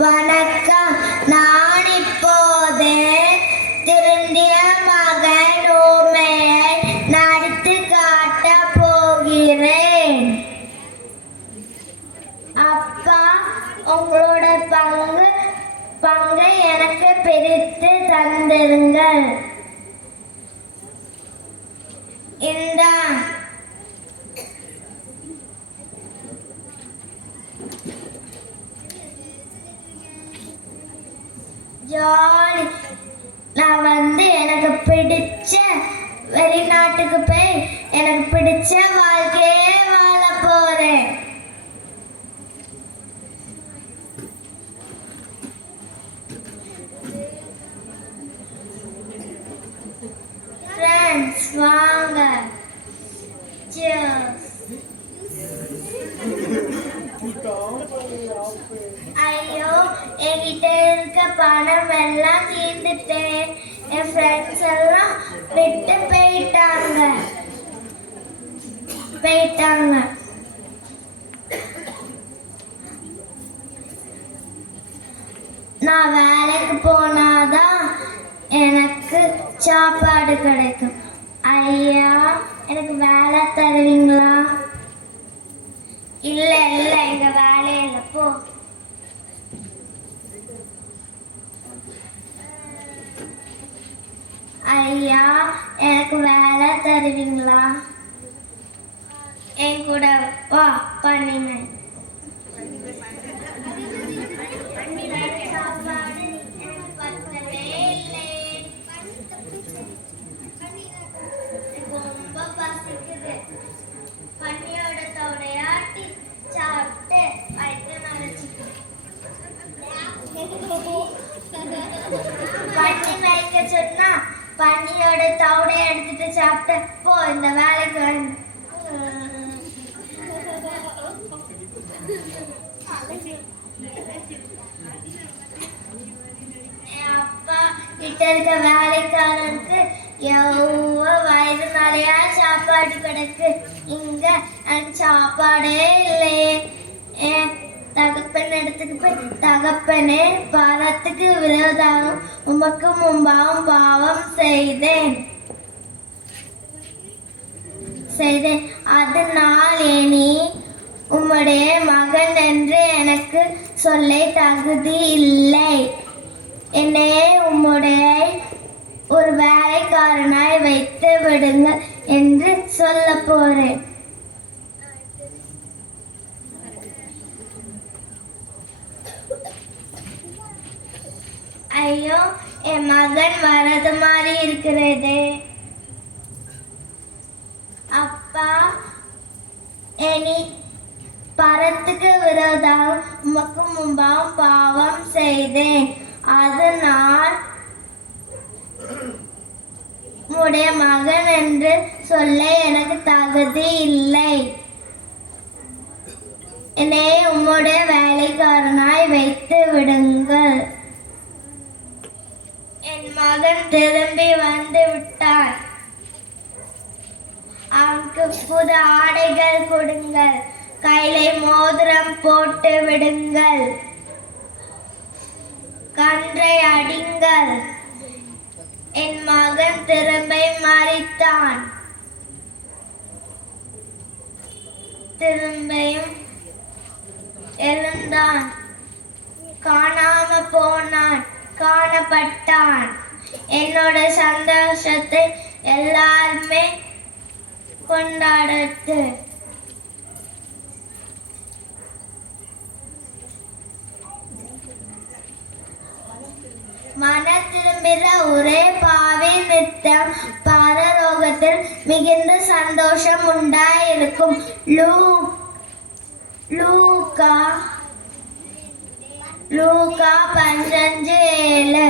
வணக்கம். நான் இப்போது திருந்திய மகன் ஊமையை நடித்து காட்டப் போகிறேன். அப்பா, உங்களோட பங்கை எனக்கு பிரித்து தந்திருங்கள். இந்தா. ஜாலி. நான் எனக்கு பிடிச்ச வெளிநாட்டுக்கு போய் எனக்கு பிடிச்ச வாழ்க்கையே வாழ போறேன். ஃப்ரெண்ட்ஸ் வாங்க. Cheers. ஐயோ, என்கிட்ட இருக்க பணம் எல்லாம் தீர்ந்துட்டேன். என் ஃப்ரெண்ட்ஸ் எல்லாம் விட்டு போயிட்டாங்க. நான் வேலைக்கு போனாதான் எனக்கு சாப்பாடு கிடைக்கும். ஐயா, எனக்கு வேலை தருவீங்களா? இல்ல இல்ல, எங்க வேலையே இல்லை, போ. ஐயா, எனக்கு வேலை தருவீங்களா? என் கூட வா, பண்ணிங்க. சாப்பாடு எனக்கு பத்தவே இல்லை. ரொம்ப பசிக்குது. பன்னியோட தோடையாட்டி சாப்பிட்டு வயிற்று நினைச்சிட்டு பன்னி வைக்க சொன்னா பன்னியோட தோடைய எடுத்துட்டு சாப்பிட்டு போ, இந்த வேலைக்கு வந்து. என் அப்பா கிட்ட இருக்க வேலைக்காரனுக்கு எவ்வளோ வயது நிறையா சாப்பாடு கிடக்கு. இங்க எனக்கு சாப்பாடே இல்லையே. என் தகப்பன் இடத்துக்கு போய், தகப்பனே, பரத்துக்கு விரோதம் உமக்கு முன்பாகவும் பாவம் செய்தேன். அதனால் இனி உம்முடைய மகன் என்று எனக்கு சொல்ல தகுதி இல்லை. என்னையே உம்முடைய ஒரு வேலைக்காரனாய் வைத்து விடுங்கள் என்று சொல்ல போறேன். ஐயோ, என் மகன் வரது மாதிரி இருக்கிறதே. அப்பா, இனி பரத்துக்கு விரோதம் உமக்கு முன்பாகவும் பாவம் செய்தேன். அதனால் உம்முடைய மகன் என்று சொல்ல எனக்கு தகுதி இல்லை. என்னை உம்முடைய வேலைக்காரனாய் வைத்து விடுங்கள். என் மகன் திரும்பி வந்து விட்டார். அவனுக்கு புது ஆடைகள் கொடுங்கள். கையிலே மோதிரம் போட்டு விடுங்கள். கன்றை அடிங்கள். என் மகன் திரும்பி மரித்தான். திரும்பியும் எழுந்தான். காணாம போனான். காணப்பட்டான். என்னோட சந்தோஷத்தை எல்லாருமே கொண்டாடத்து. மன திரும்பிற ஒரே பாவி நித்தம் பரலோகத்தில் மிகுந்த சந்தோஷம் உண்டாயிருக்கும். லூக்கா 15:7.